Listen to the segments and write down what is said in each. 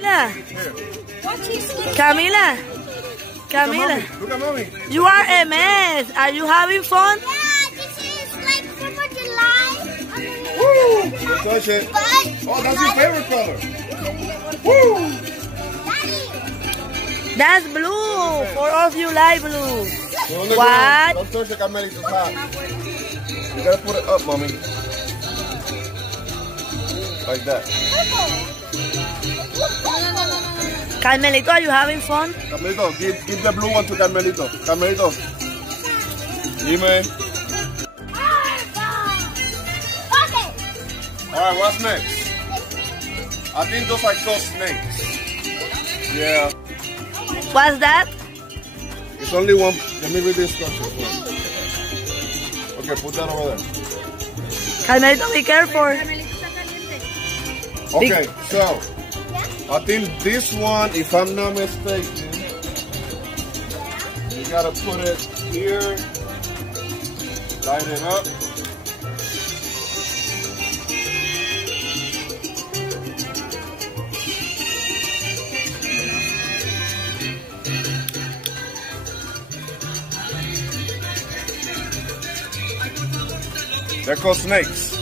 Yeah. Camila. Camila. Look at mommy. You are a mess. Are you having fun? Yeah, this is like 4th of July. Woo! Don't touch it. Oh, that's your favorite color. Woo! That's blue. 4th of July blue. What? What? Don't touch it, Carmelito's hot. You gotta put it up, mommy. Like that. Carmelito, are you having fun? Carmelito, give the blue one to Carmelito. Carmelito. Dime. Okay. Alright, what's next? I think those are called snakes. Yeah. What's that? It's only one. Let me read the instructions. Okay, put that over there. Carmelito, be careful. Okay, so I think this one, if I'm not mistaken, you gotta put it here, light it up. They're called snakes.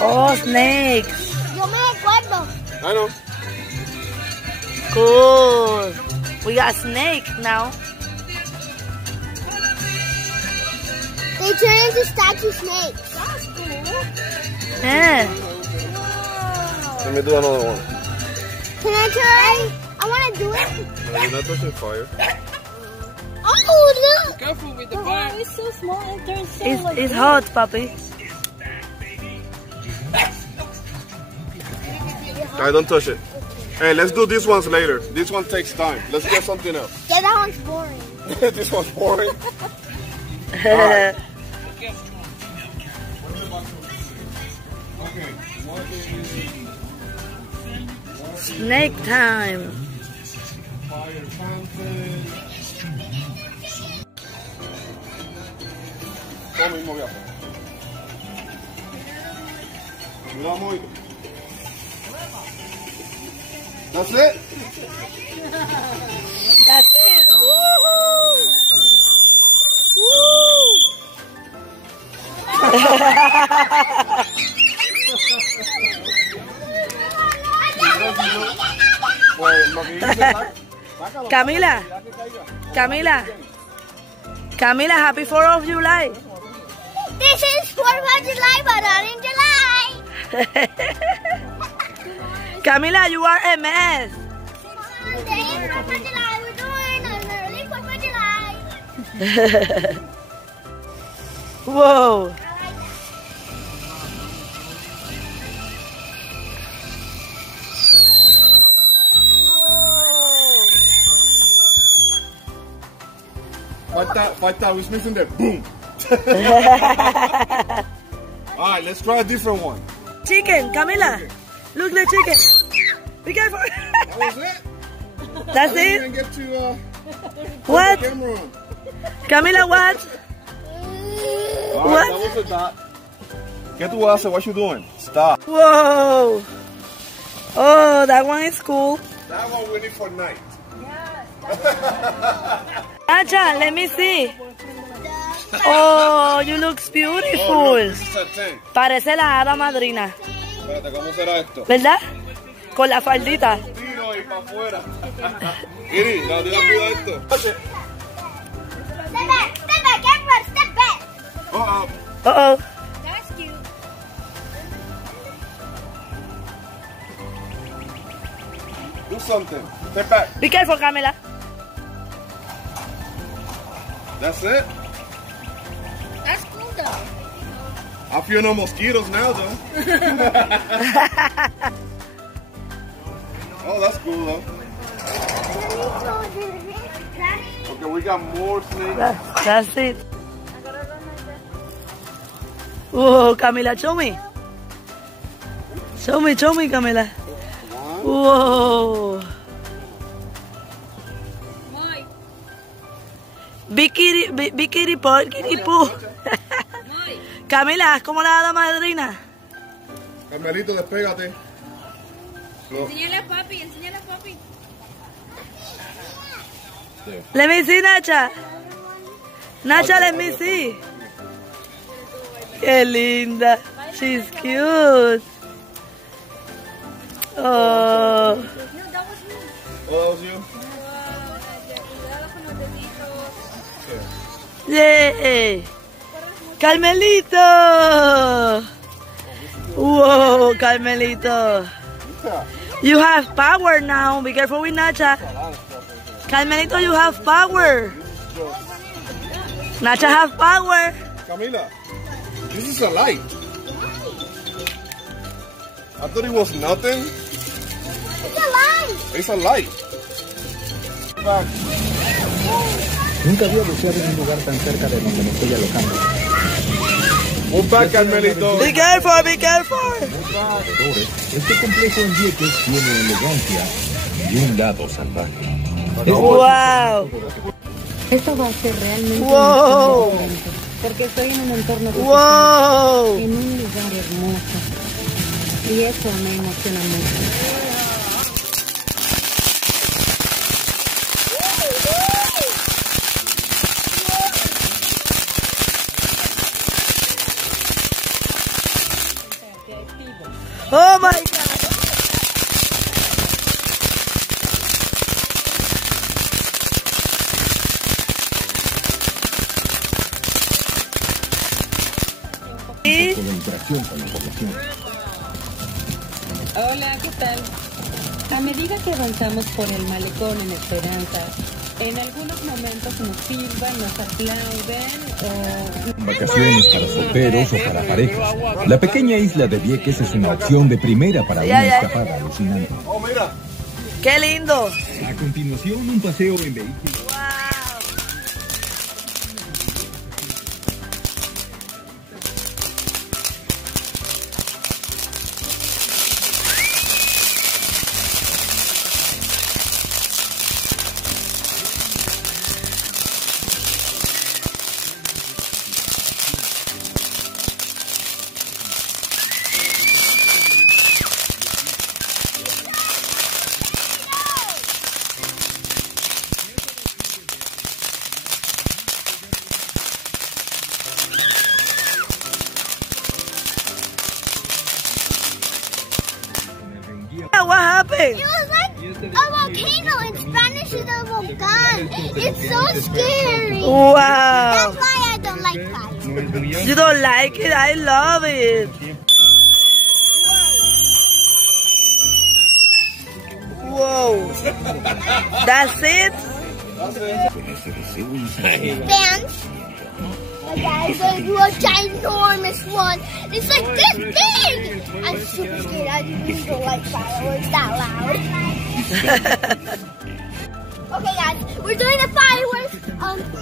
Oh, snakes. Yo me acuerdo. I know. Cool. We got snake now. They turn into statue snakes. That's cool. Yeah. Let me do another one. Can I try? I want to do it. No, you're not touching fire. Oh, look. Careful with the fire. It's so small and turns so It's hot, papi. Alright, don't touch it. Hey, let's do these ones later. This one takes time. Let's get something else. Yeah, that one's boring. This one's boring. Snake time. Fire fountain. Lo mismo voy a hacer. Cuidado muy. That's it? That's it. Woohoo! Pues lo que hice, sácalo. Camila. Camila. Camila, happy 4th of July. This is 4th of July, but not in July. Camila, you are a mess. Today is 4th of July. We're doing an early 4th of July. Whoa. Falta, who's missing there? Boom! Alright, let's try a different one. Chicken, Camila. Look the chicken. Be careful. That was it? That's I didn't it? even get to What? the camera on. Camila, what? Alright, What? that was a dot. ¿Qué tú haces? What you doing? Stop. Whoa. Oh, that one is cool. That one we need for night. Acha, let me see. Oh, you look beautiful. Oh, look, this is a 10. Parece la hada madrina, Espérate, ¿cómo será esto? ¿verdad? Con la faldita. Tiro y para afuera. Iri, no digas cuidado esto. Step back, everyone, step back. Uh-oh. Uh-oh. That's cute. Do something. Step back. Be careful, Camila. That's it? That's cool though. I feel no mosquitoes now, though. Oh, that's cool, though. Okay, we got more snakes. That's it. Whoa, Camila, show me. Show me, Camila. Whoa. Mike. Bikini poo. Camila, ¿es como la hada madrina? Carmelito, despégate. Look. Enséñale a papi, enséñale a papi. There. Let me see, Nacha. Nacha, let me see. Qué linda. She's cute. Oh. No, that was me. Oh, that was you? Cuidado con los deditos. Yay. Carmelito. Whoa, Carmelito. Yeah. You have power now. Be careful with Nacha. Carmelito, you have power. Nacha have power. Camila, this is a light. I thought it was nothing. It's alive. It's a light. Back. Nunca había buceado en un lugar tan cerca de donde me estoy alojando. Move back, Carmelito. Be careful, be careful. Este complejo en Vieques tiene elegancia y un lado salvaje. Wow. Esto va a ser realmente Wow. un momento, porque estoy en un entorno tropical, Wow. en un lugar hermoso, y eso me emociona mucho. Oh my God. ¿Y? Con la interacción con la población. Hola, ¿qué tal? A medida que avanzamos por el malecón en Esperanza, en algunos momentos nos silban, nos aplauden o... Vacaciones para solteros o para parejas. La pequeña isla de Vieques es una opción de primera para una escapada alucinante. Oh, mira. Qué lindo. A continuación, un paseo en vehículo. Wow. What happened? It was like a volcano. In Spanish, it's a volcán. It's so scary. Wow. That's why I don't like fire. You don't like it? I love it. Whoa. That's it? Fans. My dad's gonna do a ginormous one. It's like this big. I'm super scared. I really don't like fireworks that loud. Okay, guys, we're doing the fireworks.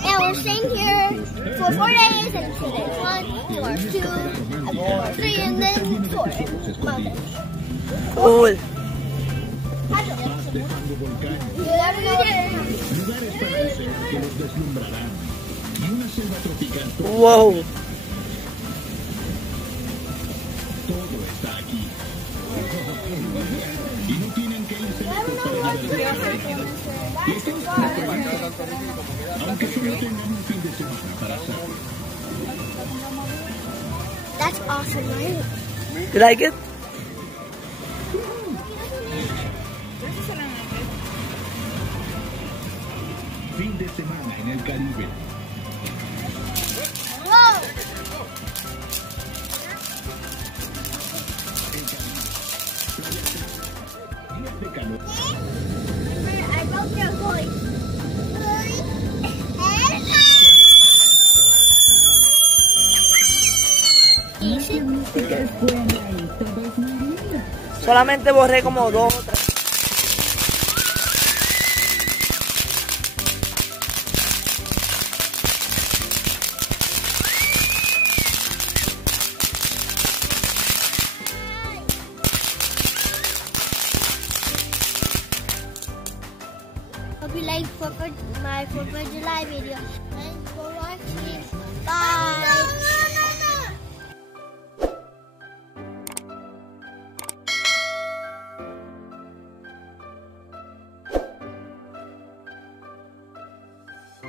And we're staying here for 4 days. And today 1, tomorrow 2, and tomorrow 3, and then 4. Monday. Cool. You never know. Wow. That's awesome, right? You like it? Fin de semana en el Caribe. Whoa! I broke your voice. Solamente borré como 2 o 3. Hope you like my 4th of July video. And go watch me. Bye.